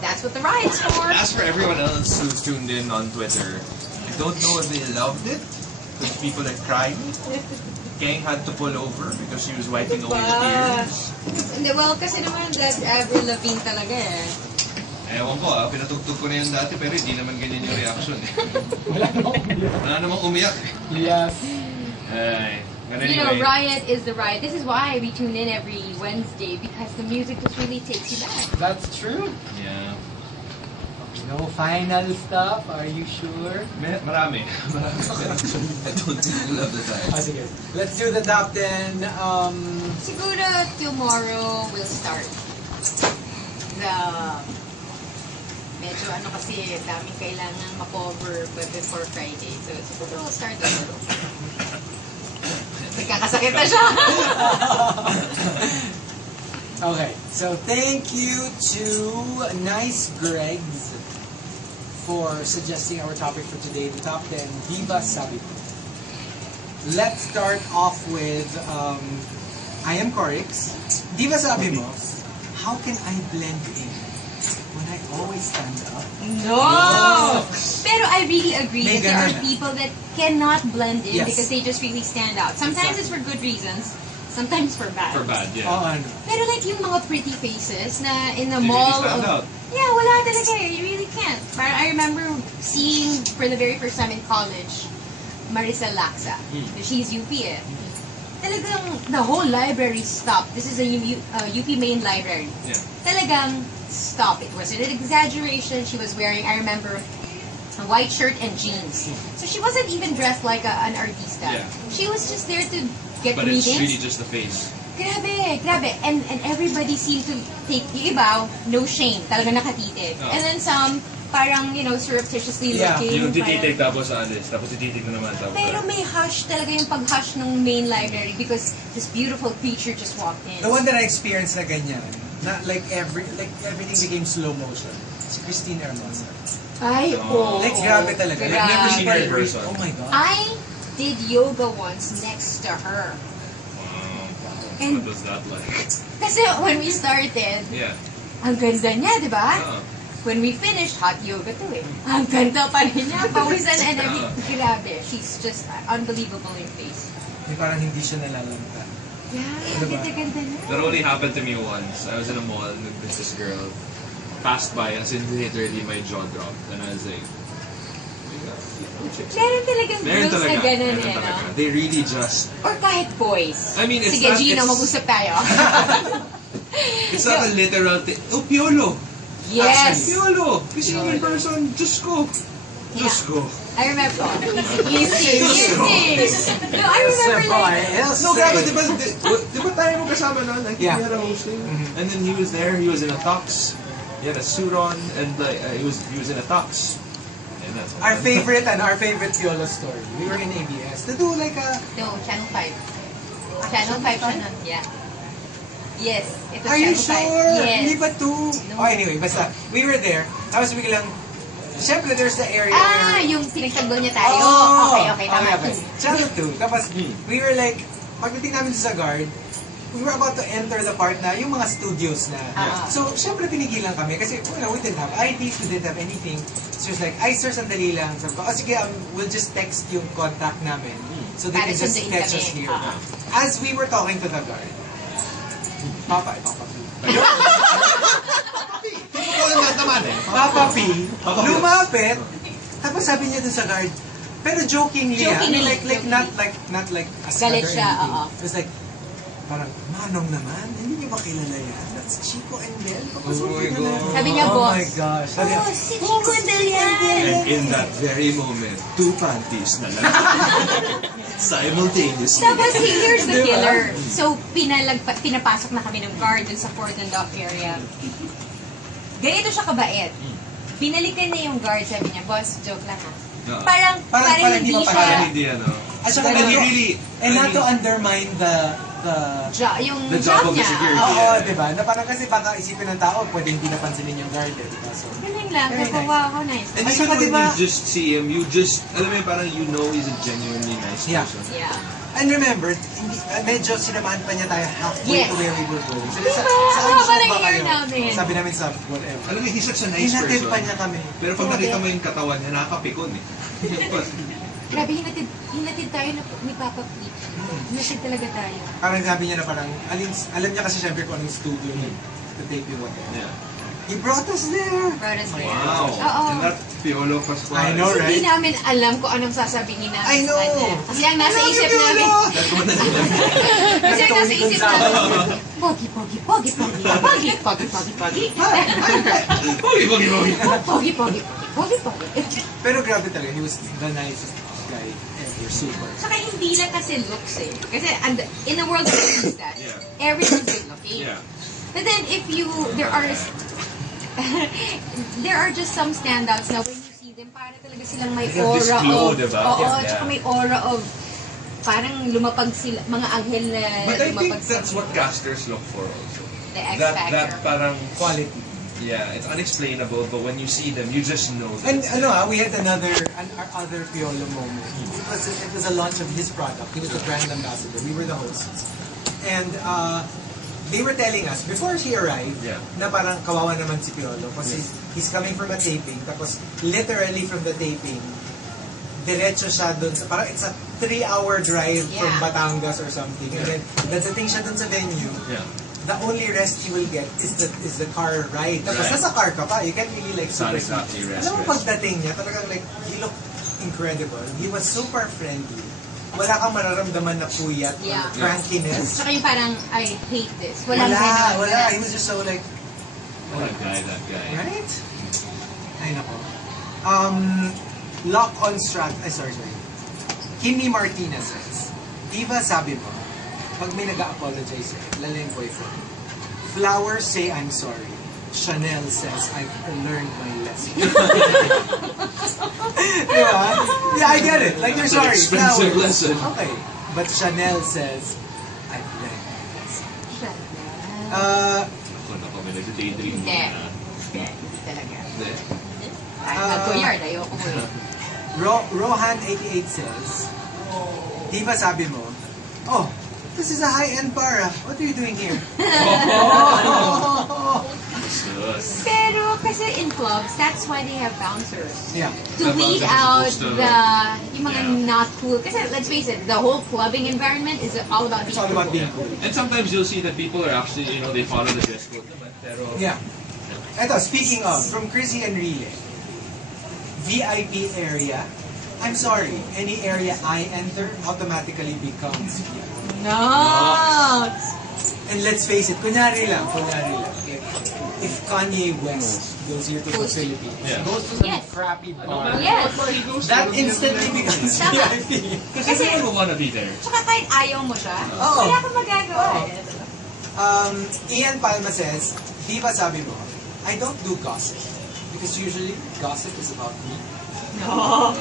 That's what the riot's for. As for everyone else who's tuned in on Twitter, I don't know if they loved it, because people are crying. Kang had to pull over because she was wiping away her tears. Hindi, well, kasi naman that Avril Lavigne talaga eh. Ewan ko pinatugtog ko na yan dati pero hindi naman ganyan yung reaction eh. Wala namang umiyak. Yes. But You anyway, know, Riot is the riot. This is why we tune in every Wednesday, because the music just really takes you back. That's true. yeah. No final stuff, are you sure? Marami. I don't think love the time. Sige. Let's do the top 10. Siguro tomorrow we'll start the medyo ano kasi daming kailangan ma-cover before Friday. So siguro we'll start tomorrow. Nagkakasakit na siya. Okay, so thank you to Nice Gregs for suggesting our topic for today, the top 10 Diva Sabi Ko. Let's start off with I am Corix. Diva Sabi Mo, how can I blend in when I always stand up? No! Pero I really agree May that there are ganun. people that cannot blend in Yes. because they just really stand out. Sometimes it's for good reasons, sometimes for bad. For bad, yeah. Oh, ano? Pero like yung mga pretty faces na in the They really mall stand of... out. Yeah, wala talaga eh. You really can't. Parang I remember seeing for the very first time in college, Maricel Laksa. She's UP eh. Talagang the whole library stopped. This is a UP main library. Yeah. Talagang stop. It wasn't an exaggeration. She was wearing, I remember, a white shirt and jeans. So she wasn't even dressed like an artista. Yeah. She was just there to get But it's readings. really just the face. Grabe, grabe. And everybody seemed to take, yung iba, no shame, talaga nakatitig. Oh. And then some, parang, you know, surreptitiously Yeah. looking. Yung tititig parang- tapos alis, tapos tititig na naman tapos Pero may hush talaga yung pag-hush ng main library because this beautiful creature just walked in. The one that I experienced na ganyan, not like everything became slow motion. Si Christine Hermosa. Ay, Oh. Like grabe talaga. Grabe. I've never seen her in Grabe. person. Oh my God. I did yoga once next to her. And- what was that like? Kasi when we started, Yeah. ang ganda niya, di ba? Oh. When we finished, hot yoga to eh. Ang ganda pa rin niya, pawisan and everything. Grabe, she's just unbelievable in face. May parang hindi siya nalalanta. Yeah, Diba? ganda niya. That only happened to me once. I was in a mall and this girl passed by, as in literally my jaw dropped. And I was like, Meron talagang meron girls talaga. na gano'n Meron eh, no? talaga. They really just... Or kahit boys. I mean, it's Sige, not- Gino, it's- mag-usap tayo. It's not a literal thing. Oh, Piolo! Yes! Piolo! Kasi in person, Diyos ko! Diyos Yeah. ko! I remember. Easy, easy. No, I remember like... No, grabe, di ba tayo mo kasama noon? Like, Yeah. we had a hosting. And then he was there, he was in a tux. He had a suit on, and like, he was in a tux. And that's Our favorite Piolo story. We were in ABS to do like a... No, Channel 5. Channel 5 siya nun, yeah. Yes, it was Are you Channel 5. sure? Yes. Hindi ba two? No. Oh, anyway, basta. We were there. Tapos biglang... Siyempre, there's the area Ah, where... yung pinagtanggol niya tayo. Oh! Okay, tama. Okay. Channel 2. Tapos, we were like... Pagdating namin sa guard, we were about to enter the part na yung mga studios na. Ah. So, syempre pinigilan kami kasi we didn't have IDs, we didn't have anything. So, it's like, ay sir, sandali lang. Sabi ko, oh sige, we'll just text yung contact namin. So, they Para can just sunduin catch kami. us here. Ah. As we were talking to the guard, Papa P, lumapit, tapos sabi niya dun sa guard, pero jokingly, Jokingly, like jokingly. not like a Galit or siya, anything. oo. It was like, parang, Manong naman, hindi niyo ba kilala yan? That's Chico and Mel. Papasukin na natin. Sabi niya, Oh boss. my gosh. Sabi niya, Oh, si Chico yan! And in that very moment, two panties na lang. Simultaneously. Tapos here's the killer. So, pinapasok na kami ng guard dun sa Fort and Dock area. Ganito siya kabait. Binalikan na yung guard, sabi niya, boss, joke lang ha. Parang hindi hindi siya, Parang hindi ano. At saka And he not to- really... and not to undermine yung The job of the niya. security. Oo, Yeah. diba? Na parang kasi baka isipin ng tao, pwede hindi napansinin yung guard, eh, diba? So, Galing lang. Very Kasi nice. wow, how nice. And At even saka when diba- you just see him, you just, alam mo yun, parang you know he's a genuinely nice Yeah. person. Yeah. And remember, medyo sinamahan pa niya tayo halfway Yes. to where we were going. So, Diba? saan Haba show ng ba hair kayo? namin. Sabi namin sa whatever. Alam mo, he's such a nice Hinatid person. pa niya kami. Pero pag nakita mo yung katawan niya, nakakapikon eh. Grabe, hinatid tayo ni Papa Pete. Hinatid talaga tayo. Parang sabi niya na parang, alam niya kasi syempre kung anong studio niya to take you whatever. Yeah. He brought us there! Brought us there. Wow. Oo. And that Piolo Pascual. I know, Kasi right? hindi namin alam kung anong sasabihin namin I know! sa kanya. Kasi ang nasa I love isip you, namin, Piolo! That's one of them. kasi ang nasa Tony isip Gonzalo. namin, pogi, pogi, pogi, pogi, pogi, pogi, pogi, pogi, Pogi, pogi, pogi. pogi, pogi, pogi, pogi. Pero grabe talaga, he was the nicest guy ever. Super. Saka hindi lang kasi looks eh. Kasi in the world of artistas, Yeah. everyone's good looking. Yeah. But then if you, there are just some standouts na when you see them, para talaga silang may They have this aura glow, of, diba? oo, Yeah. tsaka may aura of, parang lumapag sila, mga anghel na But I think lumapag that's what casters look for also. the X That Factor. parang Quality. yeah, it's unexplainable, but when you see them, you just know that. And we had our other Piolo moment. It was a launch of his product. He was the brand ambassador. We were the hosts. And they were telling us, before he arrived, Yeah. na parang kawawa naman si Piolo. Kasi he's coming from a taping. Tapos, literally from the taping, diretso siya dun sa, parang it's a 3-hour drive from Yeah. Batangas or something. And then, dadating siya dun sa venue. Yeah. The only rest you will get is the car ride. Tapos Right. nasa car ka pa, you can't really like It's not super exactly sweet. rest, Alam mo rest. pagdating niya, talagang like, he looked incredible. He was super friendly. Wala kang mararamdaman na puyat or Yeah. crankiness. Tsaka yung parang, I hate this. Walang Wala, ganun. wala. He was just so like, What a guy, that guy. right? Ay nako. Lock on sorry. Kimmy Martinez says, Diva, sabi mo, pag may nag-apologize lalo yung boyfriend, flowers say I'm sorry. Chanel says I've learned my lesson. Diba? Yeah, I get it. Like, you're That's an sorry. expensive Flowers. lesson. Okay. But Chanel says I've learned my lesson. Ako, may nag-daydream Hindi. muna. Hindi talaga. Hindi. Ay, mag-yard, ayoko mo eh. Rohan88 says, Diva, sabi mo, oh, this is a high-end bar. What are you doing here? Sus. Pero kasi in clubs, that's why they have bouncers. Yeah. To The weed bouncers out supposed to- yung mga not cool. Kasi let's face it, the whole clubbing environment is all about It's being all about being cool. cool. And sometimes you'll see that people are actually, they follow the dress code naman. Pero, Yeah. Eto, speaking of, from Chrissy Enrile, VIP area, I'm sorry, any area I enter automatically becomes VIP. No! And let's face it, kunyari lang, if Kanye West goes here to the Goes to- Philippines, Yeah. goes to some Yes. crappy bar, Yes! that instantly becomes Tama. VIP. Kasi everyone will wanna be there. Tsaka kahit ayaw mo siya, Oo. wala kang magagawa. Ian Palma says, Diva, sabi mo, I don't do gossip. Because usually, gossip is about me. No!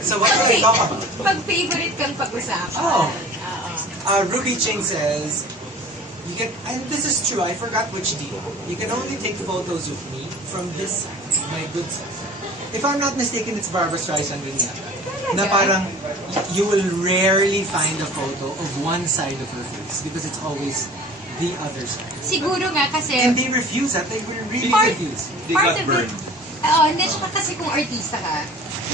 So what do I talk about? Pag favorite kang pag-usapan. Oh. Oo. Ruby Ching says, you can, and this is true, I forgot which deal. You can only take photos of me from this side, my good side. If I'm not mistaken, it's Barbara Streisand rin yata. Na parang, you will rarely find a photo of one side of her face because it's always the other side. Siguro nga kasi, And they refuse that. They will really Part- refuse. They part got of burned. it, hindi, tsaka kasi kung artista ka,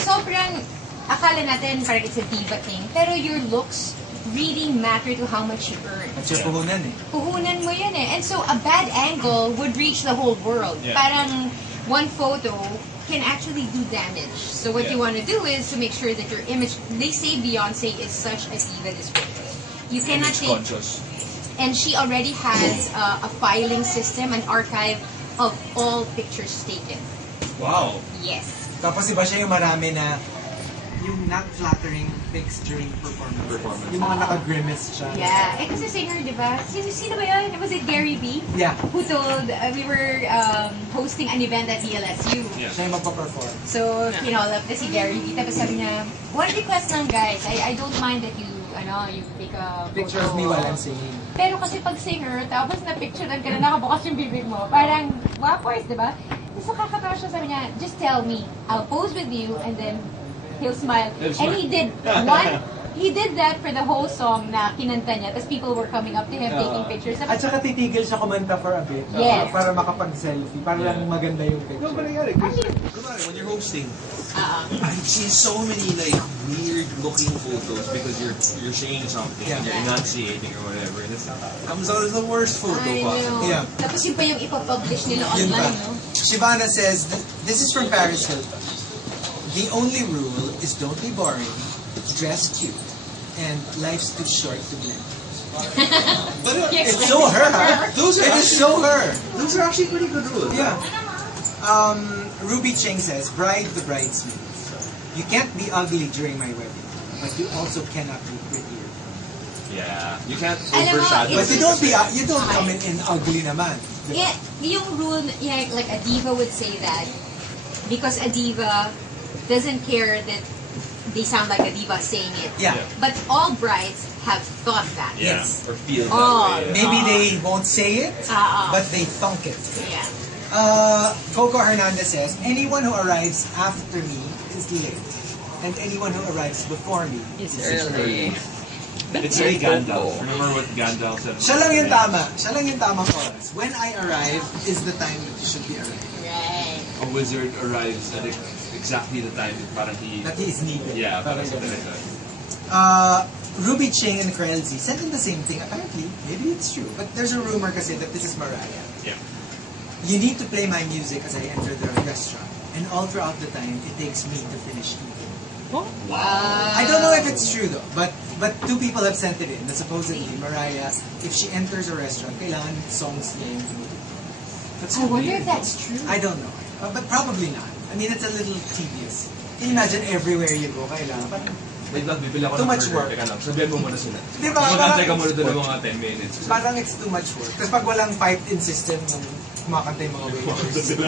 sobrang, akala natin parang it's a diva thing, pero your looks really matter to how much you earn. At siya puhunan eh. Puhunan mo yun eh. And so, a bad angle would reach the whole world. Yeah. Parang, one photo can actually do damage. So what Yeah. you want to do is to make sure that your image, they say Beyonce is such a diva descriptor. You cannot Image take, conscious. and she already has a filing system, an archive of all pictures taken. Wow. Yes. Tapos iba siya yung marami na yung not flattering pics during performance. Yung mga naka-grimace siya. Yeah. Eh kasi singer, di ba? Sino ba yun? Was it Gary B? Yeah. Who told, we were hosting an event at DLSU. Yeah. Siya yung magpa-perform. So, kinolap na si Gary B. Tapos sabi niya, one request lang guys, I don't mind that you take a Picture of photo. me while I'm singing. Pero kasi pag singer, tapos na-picturean ka na nakabukas yung bibig mo, parang, of course, di ba? So kakatawa siya, sabi niya, just tell me, I'll pose with you, and then he'll smile. He'll And smile. he did he did that for the whole song na kinanta niya. Tapos people were coming up to him, taking pictures. At saka titigil siya kumanta for a bit. Yes. Para makapag-selfie. Para lang maganda yung No, but picture. nangyari, kunwari, when you're hosting, I've seen so many like weird looking photos because you're saying something and you're enunciating or whatever, and it comes out as the worst photo I possible. know. Yeah. Tapos yun pa yung ipapublish nila Yun pa. online, no? Shivana says, this is from Paris Hilton. The only rule is don't be boring, dress cute, and life's too short to blend. But It's so her, huh? Those are It is actually, so her. those are actually pretty good rules. Yeah. Ruby Cheng says, bride the bridesmaid. You can't be ugly during my wedding, but you also cannot be prettier. Yeah. You can't Alam mo, overshadow. But it's you don't come in ugly naman. Yeah, yung rule, yeah, like a diva would say that because a diva doesn't care that they sound like a diva saying it. Yeah. But all brides have thought that. Yeah. Yes. Or feel that Oh, way. Maybe they won't say it, but they thunk it. Yeah. Coco Hernandez says, anyone who arrives after me is late. And anyone who arrives before me is early. It's very Gandalf. Remember what Gandalf said? Siya lang yung tama. Siya lang yung tamang oras. When I arrive is the time that you should be arriving. Right. A wizard arrives at exactly the time parang he... That he is needed. Yeah, Parang parang something ganun. like that. Ruby Ching and Krelzy said in the same thing. Apparently, maybe it's true. But there's a rumor kasi that this is Mariah. Yeah. You need to play my music as I enter the restaurant. And all throughout the time, it takes me to finish eating. I don't know if it's true though, but two people have sent it in. Na supposedly, Mariah, if she enters a restaurant, kailangan songs niya yung That's I wonder if that's true. I don't know. But probably not. I mean, it's a little tedious. Can you imagine everywhere you go, kailangan? Parang, Wait lang, bibili ako Too ng much burger. work. Teka lang, sabihan mo muna sila. Di ba? Magantay ka Parang- muna doon ng mga 10 minutes. parang it's too much work. Tapos pag walang piped-in system ng kumakanta yung mga waiters.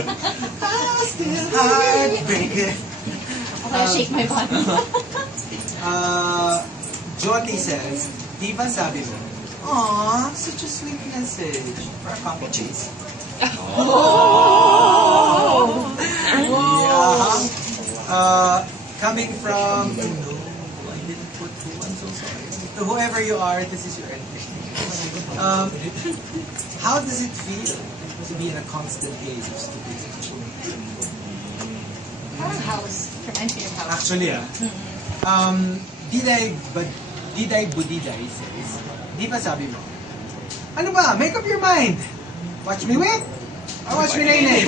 Still heartbreaker. I'll shake my body. Jyoti says, di ba sabi mo, "Aw, such a sweet message for a coffee chase." Yeah. Coming from, I didn't put who, I'm so sorry. To whoever you are, this is your entry. How does it feel to be in a constant haze of stupidity? Parang house. From entry of house. Actually, Diday Budiday says, di ba sabi mo, ano ba, make up your mind. Watch me whip. Or watch me nay-nay.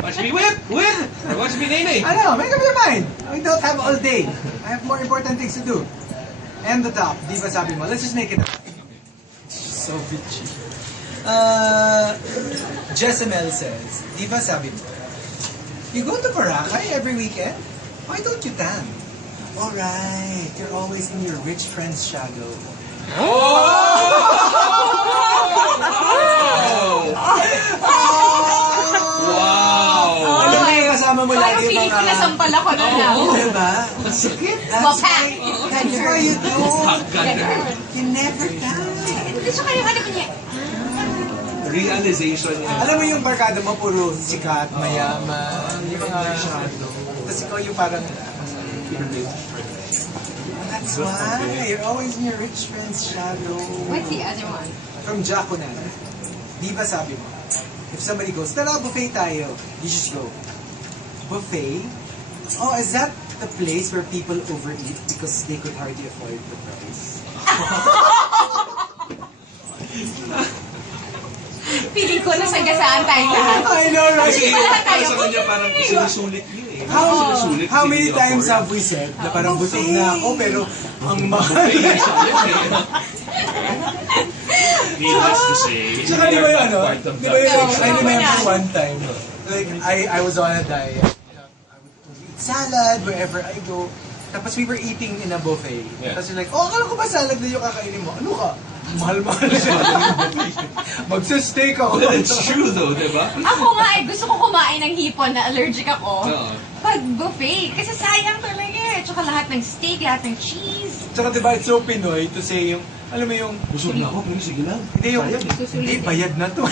Watch me whip! Whip! Or watch me nay-nay! Ano, make up your mind. We don't have all day. I have more important things to do. And the top, di ba sabi mo, let's just make it up. So bitchy. Jessamel says, di ba sabi mo, you go to Boracay every weekend? Why don't you tan? Alright, you're always in your rich friend's shadow. Wow! Ano ba yung kasama mo Parang lagi yung feeling ko mga... nasampal ako na lang. Diba? Sakit. That's why you do. You never die. Hindi siya kayo, ano niya? Realization niya. Alam mo yung barkada mo, puro sikat, mayaman, yung mga shadow. Tapos ikaw yung parang... That's why. You're always in your rich friend's shadow. What's the other one? From Jaco na. Di ba sabi mo, if somebody goes, tara, buffet tayo, you just go. Buffet? Oh, is that the place where people overeat because they could hardly afford the price? Feeling ko nasagasaan tayong lahat. I know, right? Hindi ba lahat tayo? Sa kanya parang sinusulit niya eh. Sinusulit, How many hindi times afford. have we said na parang busog na ako pero ang mahal? Needless to say. Tsaka di ba yun, ano? part of Di ba yun? that. I remember one time, like, I was on a diet. I would eat salad wherever I go. Tapos we were eating in a buffet. Yeah. Tapos you're like, oh, akala ko ba salad na yung kakainin mo? Ano ka? Mahal-mahal siya. Magsa-steak ako. It's true though, di ba? Ako nga eh, gusto ko kumain ng hipon na allergic ako. Oo. Pag buffet. Kasi sayang talaga eh. Tsaka lahat ng steak, lahat ng cheese. Tsaka diba, it's so Pinoy to say yung, alam mo yung, Busog na ako, pero sige lang. hindi yung, Sayang eh. hindi, bayad na to.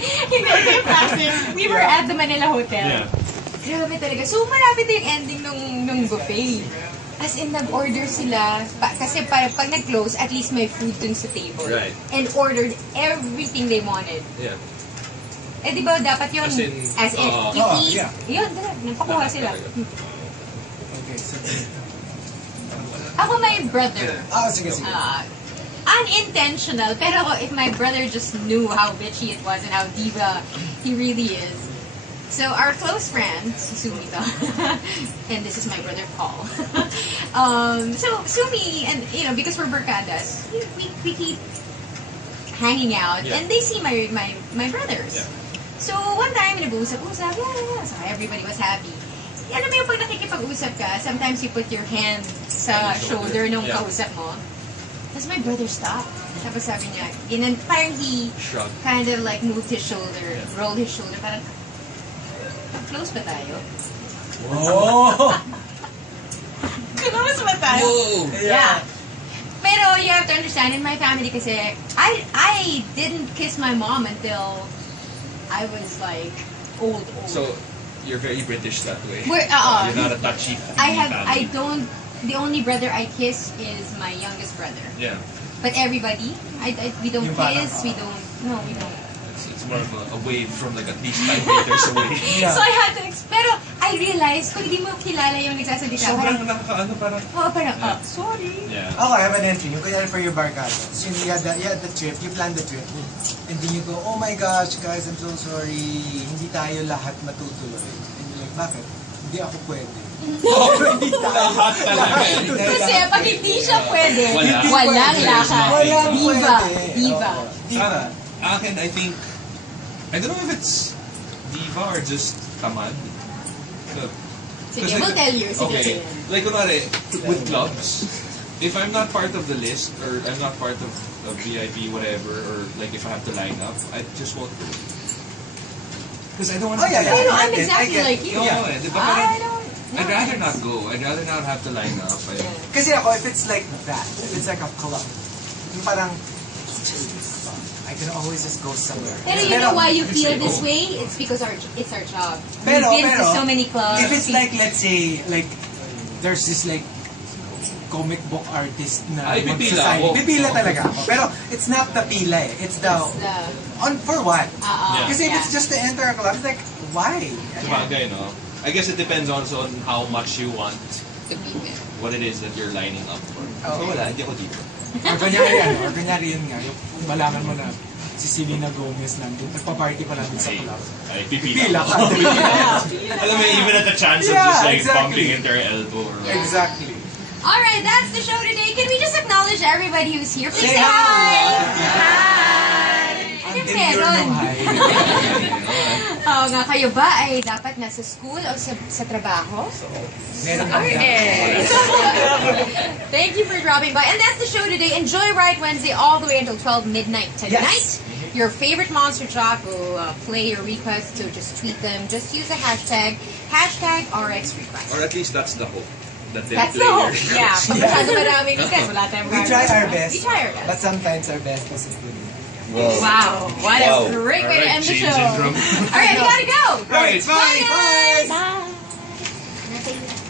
Hindi, kasi plastic. We were at the Manila Hotel. Yeah. Grabe talaga. So, malapit na yung ending nung buffet. As in, nag-order sila. Kasi pag nag-close, at least may food dun sa table. Right. And ordered everything they wanted. Yeah. Eh, di ba dapat yun? As in, you eat. yeah. Yun, napakuha sila. Okay, so... Ako, my brother. Sige. Unintentional. Pero if my brother just knew how bitchy it was and how diva he really is. So our close friend, si Sumito, and this is my brother Paul. So Sumi, and because we're Barkadas, we keep hanging out, Yeah. and they see my brothers. Yeah. So one time, nag-uusap-usap, so everybody was happy. Alam mo yung pag nakikipag-usap ka, sometimes you put your hand sa shoulder nung Yeah. kausap mo. Tapos my brother stopped. Tapos sabi niya, parang he Shrug. kind of like moved his shoulder, rolled his shoulder, parang, close ba tayo? Oh! Close ba tayo? Whoa! Yeah. Pero you have to understand, in my family kasi, I didn't kiss my mom until I was like old. So, you're very British that way. We're, You're not a touchy family. The only brother I kiss is my youngest brother. Yeah. But everybody, we don't Yung parang, kiss, we don't. It's more of a wave from like at least 5 meters away. Yeah. So I had to, pero I realized, kung hindi mo kilala yung nagsasalita, Sobrang nakakaano, parang... parang, Yeah. sorry. Yeah. Oh, Ako, I have an entry. Yung kunyari for your barkada. So you had the trip, you planned the trip. And then you go, oh my gosh, guys, I'm so sorry. Hindi tayo lahat matutuloy. And you're like, bakit? Hindi ako pwede. Hindi tayo. Lahat talaga. Kasi pag hindi siya pwede, Wala. walang lakad. Walang Diva. pwede. Diva. Oo. Diva. Akin, I think... I don't know if it's diva or just tamad. Sige, we'll tell you. Sige, Okay. sige. Like, kunwari, with clubs, if I'm not part of the list, or I'm not part of VIP, whatever, or like if I have to line up, I just won't go. Because I don't want to... Oh, yeah. Pero I'm I exactly get- like you. No, Yeah. di ba I parang- don't. I'd rather not go. I'd rather not have to line up. Kasi ako, if it's like that, if it's like a club, yung parang, I can always just go somewhere. Pero you know why you feel this way? It's because it's our job. Pero- We've been to pero, so many clubs. If it's like, let's say, like, there's this like comic book artist na Ay, pipila magsasign. ako. Pipila talaga ako. Pero it's not the pila eh. It's the, for what? Yeah. Kasi if it's just to enter a club, it's like, why? Sabagay, no? I guess it depends also on how much you want to be there. what it is that you're lining up for. So Okay. wala, hindi ako dito. Or kunyari yun nga, yung malaman mo na si Selena Gomez nandun, nagpa-party pa nandun sa club. Ay, pipila Pila ako. ka. Alam mo, even at the chance of Yeah, just like exactly. bumping into her elbow or whatever. Exactly. All right, that's the show today. Can we just acknowledge everybody who's here? Please Say say hi. hi. Hi. Ano Until you're meron? no high. Oo nga, kayo ba ay dapat nasa school o sa trabaho? Meron Okay. Thank you for dropping by. And that's the show today. Enjoy Riot Wednesday all the way until 12 midnight tonight. Your favorite monster shop will play your request, so just tweet them. Just use the hashtag RxRequest. Or at least that's the hope. That they'll That's play the hope. your Yeah, pag masyado maraming request, wala tayong We gagawin. try our best. We try our But best. sometimes our best isn't good. Wow, what Wow. a great way to Alright, end the Shane show. Syndrome. All right, we gotta go. Alright, Bye, guys. Bye. Bye.